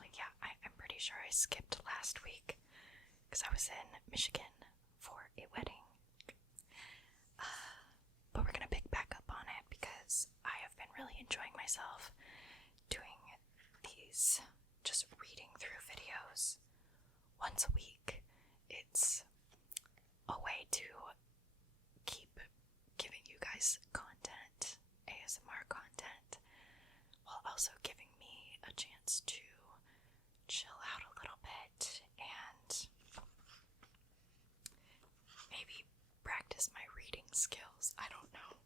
I'm pretty sure I skipped last week because I was in Michigan for a wedding. But we're going to pick back up on it because I have been really enjoying myself doing these, just reading through videos once a week. It's a way to keep giving you guys content, ASMR content, while also giving me a chance to chill out a little bit and maybe practice my reading skills. I don't know.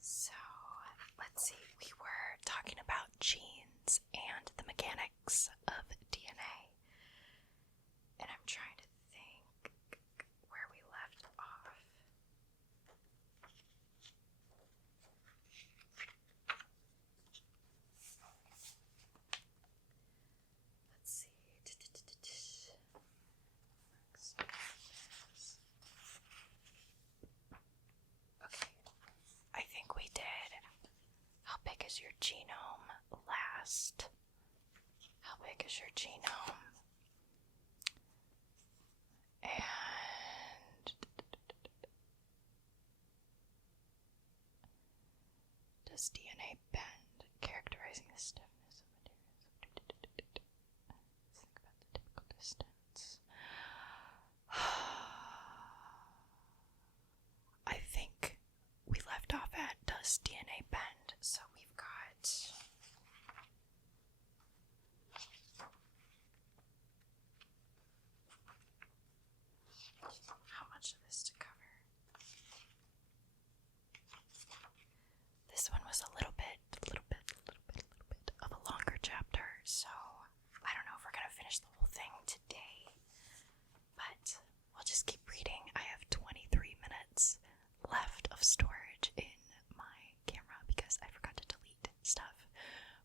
So, let's see. We were talking about genes and the mechanics of DNA. And I'm trying to think where we left off. Let's see. Okay, I think we did. How big is your genome last? How big is your genome? And does DNA bend, characterizing the stiffness of materials? Think about the typical distance. I think we left off at does DNA bend, so we've got how much of this to cover? This one was a little bit of a longer chapter, so I don't know if we're gonna finish the whole thing today, but we'll just keep reading. I have 23 minutes left of storage in my camera because I forgot to delete stuff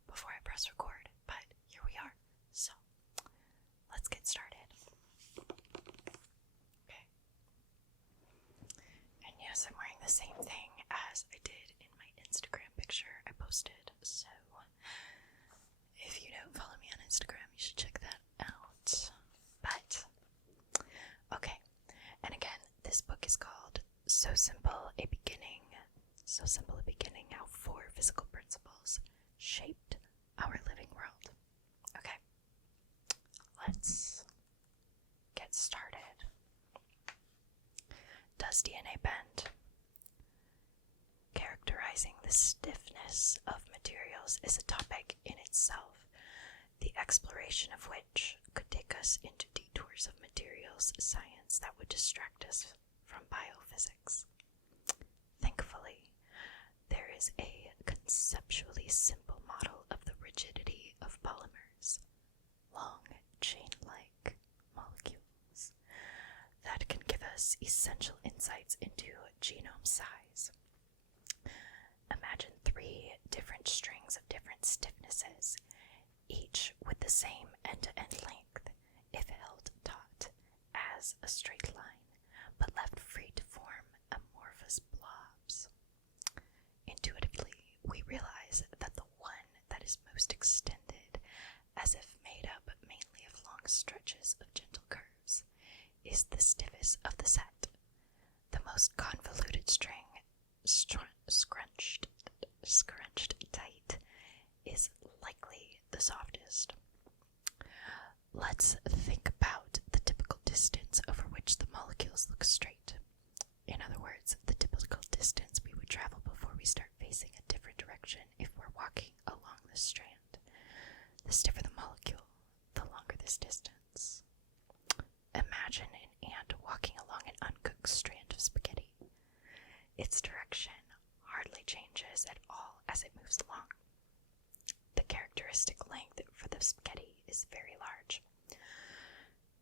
before I press record, but here we are. So let's get started. Okay. And yes, I'm wearing the same thing as I did in my Instagram picture I posted, so if you don't follow me on Instagram, you should check that out. But, okay, and again, this book is called So Simple a Beginning, How 4 Physical Principles Shaped Our Living World. Okay, let's get started. Does DNA bend? Characterizing the stiffness of materials is a topic in itself, the exploration of which could take us into detours of materials science that would distract us from biophysics. Thankfully, there is a conceptually simple model of the rigidity of polymers, long chain-like molecules, that can give us essential insights into genome size. Imagine 3 different strings of different stiffnesses, each with the same end-to-end length, if held taut as a straight line, but left free to form amorphous blobs. Intuitively, we realize that the one that is most extended, as if made up mainly of long stretches of gentle curves, is the stiffest of the set. The most convoluted string, scrunched tight, is likely the softest. Let's think about the typical distance over which the molecules look straight. In other words, the typical distance we would travel before we start facing a different direction if we're walking along the strand. The stiffer the molecule, the longer this distance. Imagine an ant walking along an uncooked strand of spaghetti. Its direction hardly changes at all as it moves along. The characteristic length for the spaghetti is very large.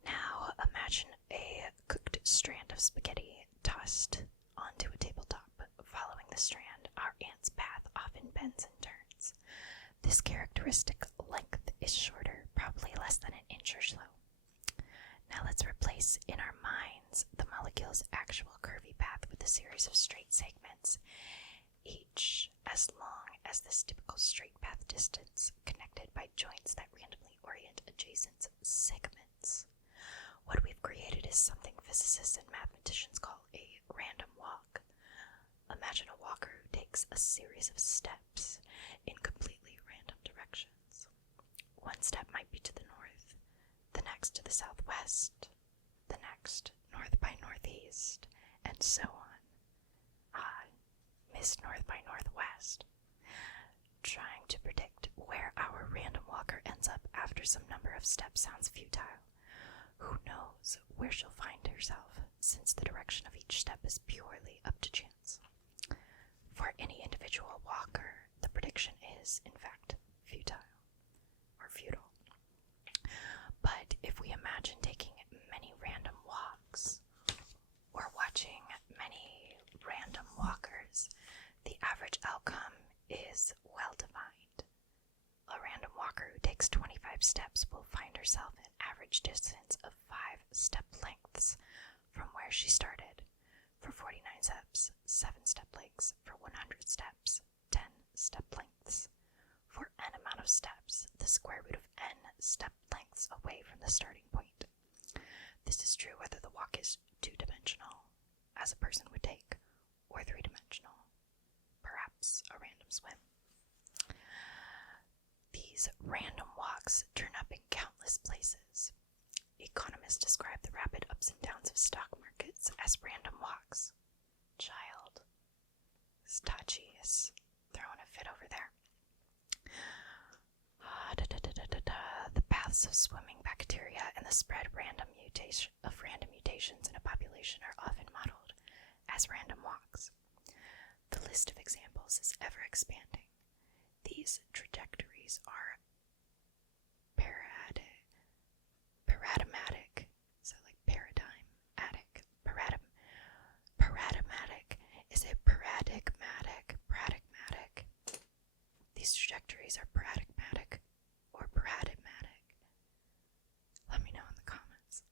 Now imagine a cooked strand of spaghetti tossed onto a tabletop. Following the strand, our ant's path often bends and turns. This characteristic length is shorter, probably less than an inch or so. Now let's replace in our minds the molecule's actual curvy path with a series of straight segments, each as long as this typical straight path distance connected by joints that randomly orient adjacent segments. What we've created is something physicists and mathematicians call a random walk. Imagine a walker who takes a series of steps in completely random directions. One step might be to the north, the next to the southwest, the next north by northeast, and so on. I missed north by northwest. Trying to predict where our random walker ends up after some number of steps sounds futile. Who knows where she'll find herself, since the direction of each step is purely up to chance. For any individual walker, the prediction is, in fact, futile. But if we imagine taking many random walks, or watching many random walkers, the average outcome is well defined. A random walker who takes 25 steps will find herself an average distance of 5 step lengths from where she started. For 49 steps, 7 step lengths. For 100 steps, 10 step lengths. For n amount of steps, the square root of n step lengths away from the starting point. This is true whether the walk is two-dimensional, as a person would take, or three-dimensional, perhaps a random swim. These random walks turn up in countless places. Economists describe the rapid ups and downs of stock markets as random walks. Child, Stachi is throwing a fit over there. The paths of swimming bacteria and the spread of random mutations in a population are often modeled as random walks. The list of examples is ever expanding. These trajectories are paradigmatic, so like paradigmatic. Paradigmatic is a paradigmatic. These trajectories are paradigmatic or paradigmatic. Let me know in the comments.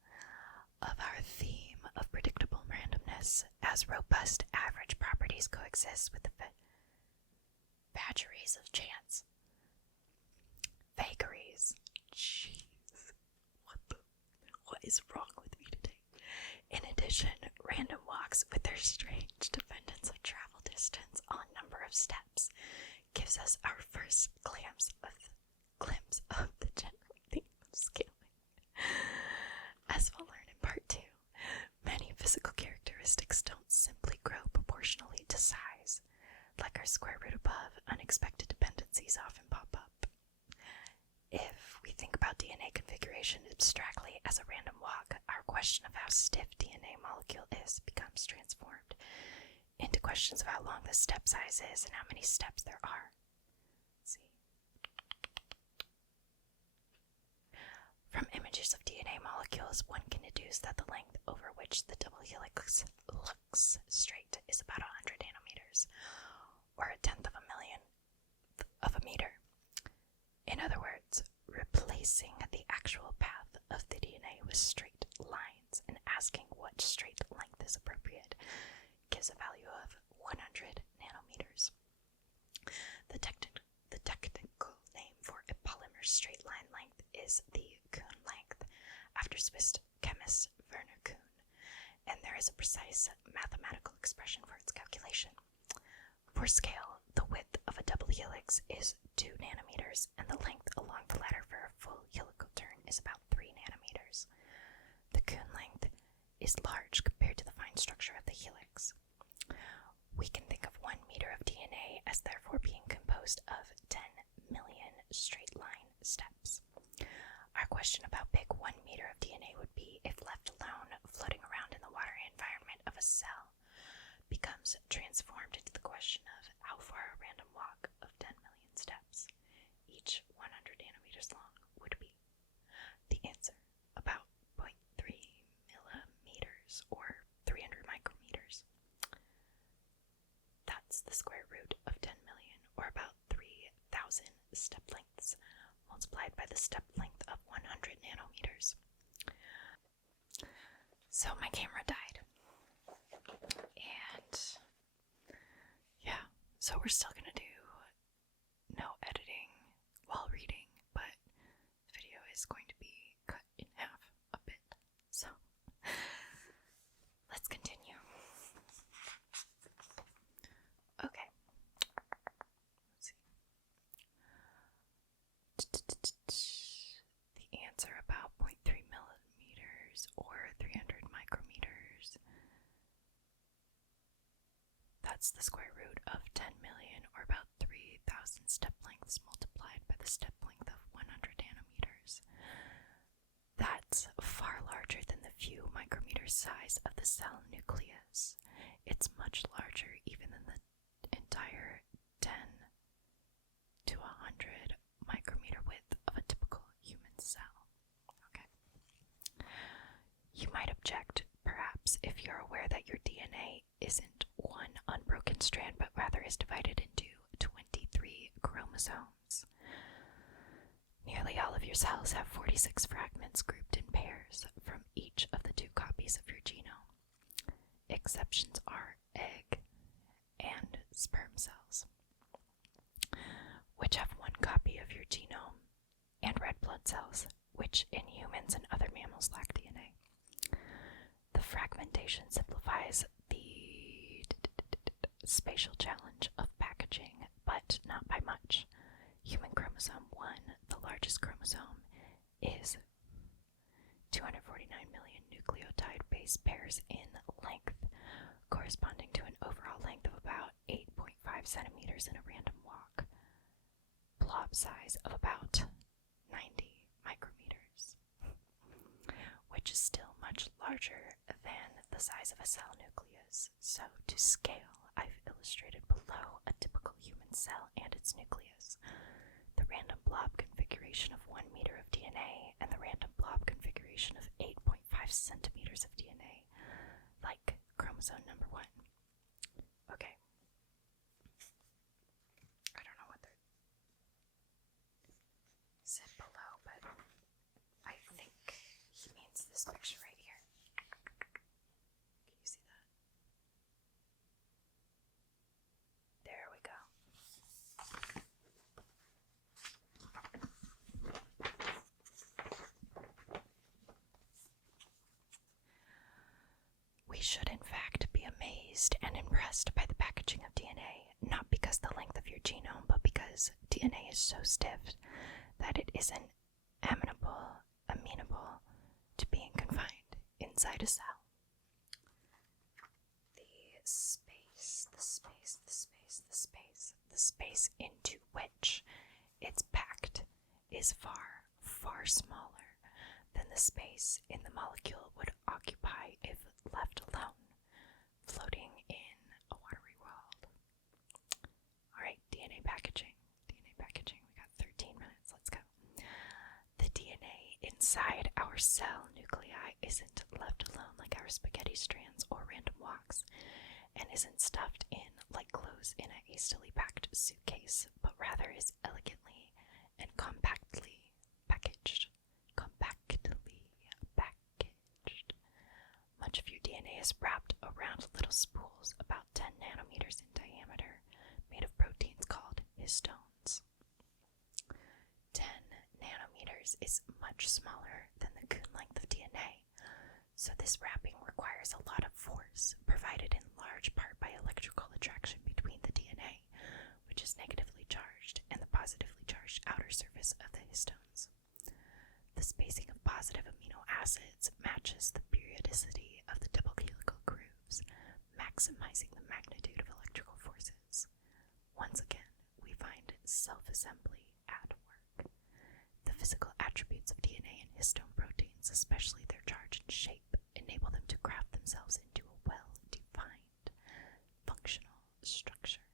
Of our theme of predictable randomness, as robust average properties coexist with the vagaries of chance. Vagaries. Jeez. What is wrong with me today? In addition, random walks with their strange dependence of travel distance on number of steps gives us our first glimpse of the general theme of scaling. As we'll learn in part 2, many physical characteristics don't simply grow proportionally to size. Like our square root above, unexpected dependencies often pop up. If we think about DNA configuration abstractly as a random walk, our question of how stiff DNA molecule is becomes transformed into questions of how long the step size is and how many steps there are. Let's see. From images of DNA molecules, one can deduce that the length over which the double helix looks straight is about 100 nanometers, or a tenth of a millionth of a meter. In other words, replacing the actual path of the DNA with straight lines and asking what straight length is appropriate gives a value of 100 nanometers. The technical name for a polymer straight line length is the Kuhn length, after Swiss chemist Werner Kuhn, and there is a precise mathematical expression for its calculation. For scale, the width of a double helix is 2 nanometers, and the length along the ladder for a full helical turn is about 3 nanometers. The Kuhn length is large compared to the fine structure of the helix. We can think of 1 meter of DNA as therefore being composed of 10 million straight line steps. Our question about how big 1 meter of DNA would be if left alone floating around in the watery environment of a cell becomes transformed into the question of how far a random walk of 10 million steps, each 100 nanometers long, would be. The answer, about 0.3 millimeters or 300 micrometers. That's the square root of 10 million, or about 3,000 step lengths, multiplied by the step length of 100 nanometers. So my camera died. And yeah, so we're still gonna do that's the square root of 10 million, or about 3,000 step lengths multiplied by the step length of 100 nanometers. That's far larger than the few micrometers size of the cell nucleus. It's much larger even than the entire 10 to 100 micrometer width of a typical human cell. Okay. You might object, perhaps, if you're aware that your DNA isn't one unbroken strand, but rather is divided into 23 chromosomes. Nearly all of your cells have 46 fragments grouped in pairs from each of the 2 copies of your genome. Exceptions are egg and sperm cells, which have 1 copy of your genome, and red blood cells, which in humans and other mammals lack DNA. The fragmentation simplifies the spatial challenge of packaging, but not by much. Human chromosome 1, the largest chromosome, is 249 million nucleotide base pairs in length, corresponding to an overall length of about 8.5 centimeters in a random walk, blob size of about 90 micrometers, which is still much larger than the size of a cell nucleus. So to scale, I've illustrated below a typical human cell and its nucleus, the random blob configuration of 1 meter of DNA, and the random blob configuration of 8.5 centimeters of DNA, like chromosome number 1. Okay. I don't know what they said below, but I think he means this picture right here. Can you see that? There we go. We should, in fact, be amazed and impressed by the packaging of DNA, not because the length of your genome, but because DNA is so stiff that it isn't amenable to being confined inside a cell. The space into which it's packed is far, far smaller than the space in the molecule would occupy if left alone, floating in a watery world. Alright, DNA packaging. We got 13 minutes, let's go. The DNA inside our cell nuclei isn't left alone like our spaghetti strands or random walks, and isn't stuffed in like clothes in a hastily packed suitcase, but rather is elegantly and compactly packaged. Much of your DNA is wrapped around little spools about 10 nanometers in diameter, made of proteins called histones. 10 nanometers is much smaller than the Kuhn length of DNA, so this wrapping requires a lot of force, provided in large part by electrical attraction between the DNA, which is negatively charged, and the positively charged outer surface of the histones. The spacing of positive amino acids matches the periodicity of the double helical grooves, maximizing the magnitude of electrical forces. Once again, we find self-assembly at work. The physical attributes of DNA and histone proteins, especially their charge and shape, enable them to craft themselves into a well-defined, functional structure.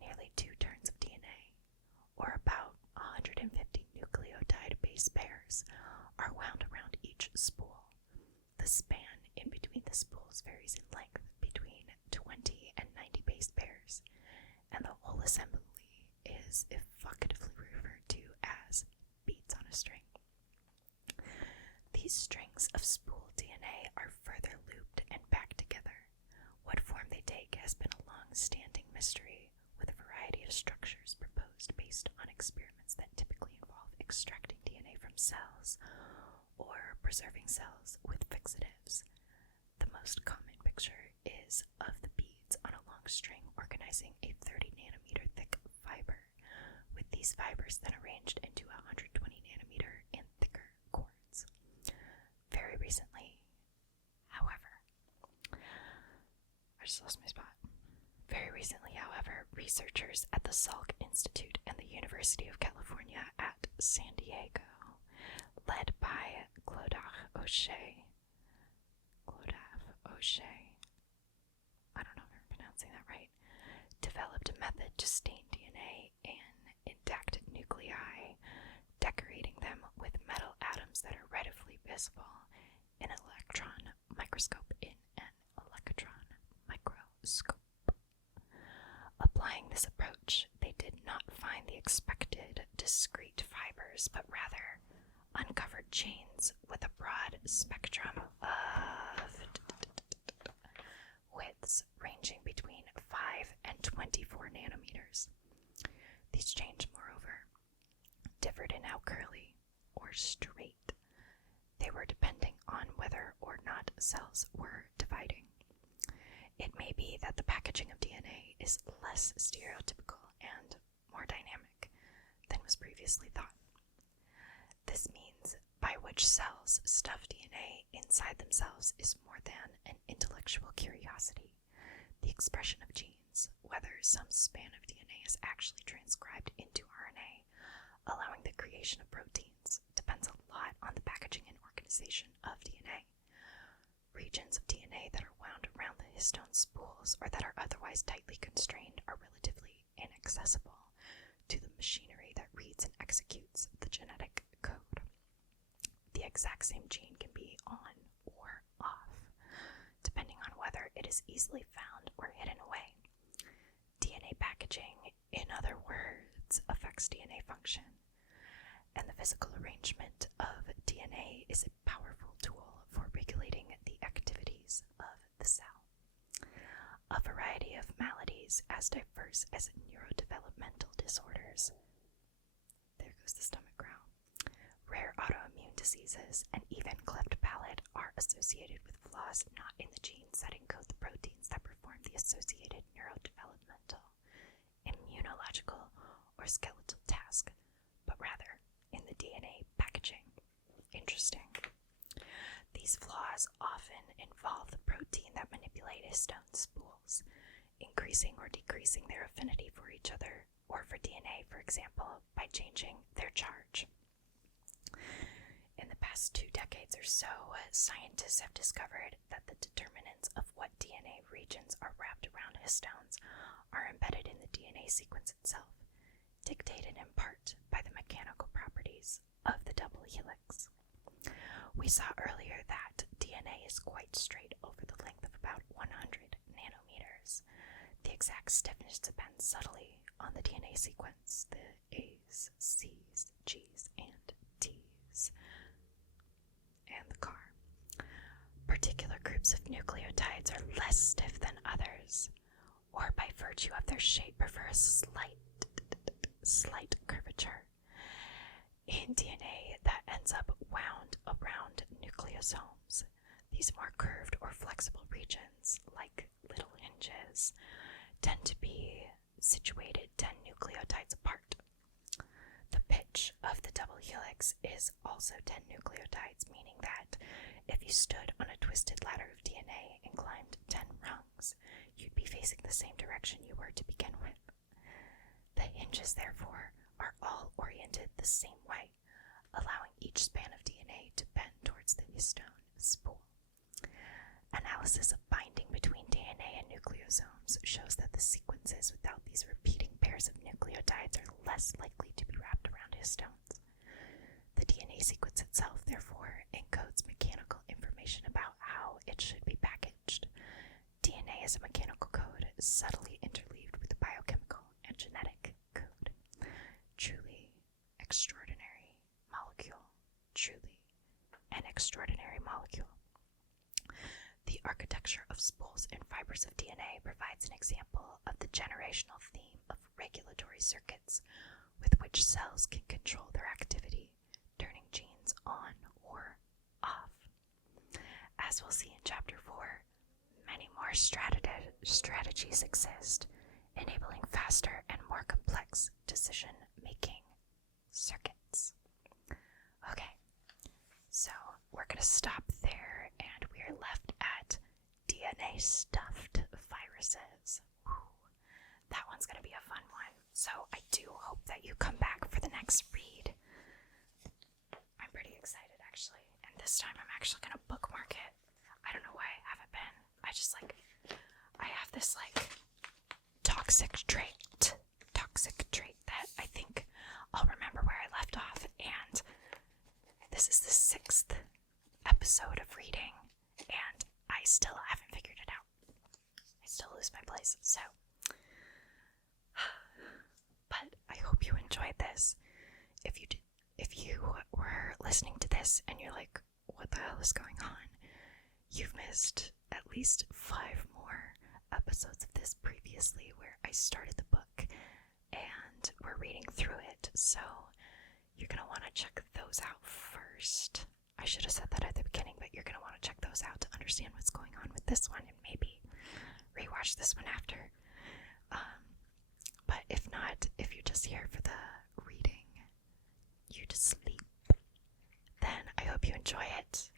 Nearly 2 turns of DNA, or about 150 nucleotide base pairs, are wound around each spool. The span in between the spools varies in length between 20 and 90 base pairs, and the whole assembly is evocatively referred to as beads on a string. These strings of spool DNA are further looped and back together. What form they take has been a long-standing mystery, with a variety of structures proposed based on experiments that typically involve extracting DNA from cells or preserving cells with fixatives. The most common picture is of the beads on a long string organizing a 30 nanometer thick fiber, with these fibers then arranged into 120 nanometer and thicker cords. Very recently, however, our just lost my spot. Very recently, however, researchers at the Salk Institute and the University of California at San Diego, led by Clodagh O'Shea, I don't know if I'm pronouncing that right, developed a method to stain DNA in intact nuclei, decorating them with metal atoms that are readily visible in an electron microscope. Applying this approach, they did not find the expected discrete fibers, but rather uncovered chains with a broad spectrum of widths ranging between 5 and 24 nanometers. These chains, moreover, differed in how curly or straight they were, depending on whether or not cells were dividing. It may be that the packaging of DNA is less stereotypical and more dynamic than was previously thought. This means by which cells stuff DNA inside themselves is more than an intellectual curiosity. The expression of genes, whether some span of DNA is actually transcribed into RNA, allowing the creation of proteins, depends a lot on the packaging and organization of DNA. Regions of DNA that are wound around the histone spools or that are otherwise tightly constrained are relatively inaccessible to the machinery that reads and executes the genetic code. The exact same gene can be on or off, depending on whether it is easily found or hidden away. DNA packaging, in other words, affects DNA function, and the physical arrangement of DNA is a powerful tool for regulating the activities of the cell. A variety of maladies as diverse as neurodevelopmental disorders, there goes the stomach growl, rare autoimmune diseases, and even cleft palate are associated with flaws not in the genes that encode the proteins that perform the associated neurodevelopmental, immunological, or skeletal task, but rather in the DNA packaging. Interesting. These flaws often involve the protein that manipulate histone spools, increasing or decreasing their affinity for each other, or for DNA, for example, by changing their charge. In the past 2 decades or so, scientists have discovered that the determinants of what DNA regions are wrapped around histones are embedded in the DNA sequence itself, dictated in part by the mechanical properties of the double helix. We saw earlier that DNA is quite straight over the length of about 100 nanometers. The exact stiffness depends subtly on the DNA sequence, the A's, C's, G's, and T's, and the CAR. Particular groups of nucleotides are less stiff than others, or by virtue of their shape prefer a slight curvature in DNA that ends up wound around nucleosomes. These more curved or flexible regions, like little hinges, tend to be situated 10 nucleotides apart. The pitch of the double helix is also 10 nucleotides, meaning that if you stood on a twisted ladder of DNA and climbed 10 rungs, you'd be facing the same direction you were to begin with. The hinges, therefore, are all oriented the same way, allowing each span of DNA to bend towards the histone spool. Analysis of binding between DNA and nucleosomes shows that the sequences without these repeating pairs of nucleotides are less likely to be wrapped around histones. The DNA sequence itself, therefore, encodes mechanical information about how it should be packaged. DNA is a mechanical code subtly interleaved with biochemical and genetic code. Truly extraordinary molecule. Truly an extraordinary molecule. The architecture of spools and fibers of DNA provides an example of the generational theme of regulatory circuits with which cells can control their activity, turning genes on or off. As we'll see in Chapter 4, many more strategies exist, enabling faster and more complex decision-making circuits. Okay, so we're going to stop there, and we are left at DNA-stuffed viruses. Whew. That one's going to be a fun one. So I do hope that you come back for the next read. I'm pretty excited, actually. And this time I'm actually going to bookmark it. I don't know why I haven't been. I have this, toxic trait that I think I'll remember where I left off. And this is the 6th episode of reading, and I still haven't figured it out. I still lose my place, so. But I hope you enjoyed this. If you were listening to this and you're like, what the hell is going on? You've missed at least 5 more episodes of this previously where I started the book and we're reading through it. So you're going to want to check those out first. I should have said that at the beginning, but you're going to want to check those out to understand what's going on with this one and maybe rewatch this one after. But if not, if you're just here for the reading, you to sleep, then I hope you enjoy it.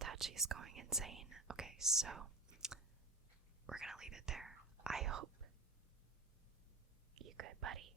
Tachi's going insane. Okay, so we're going to leave it there. I hope you good, buddy.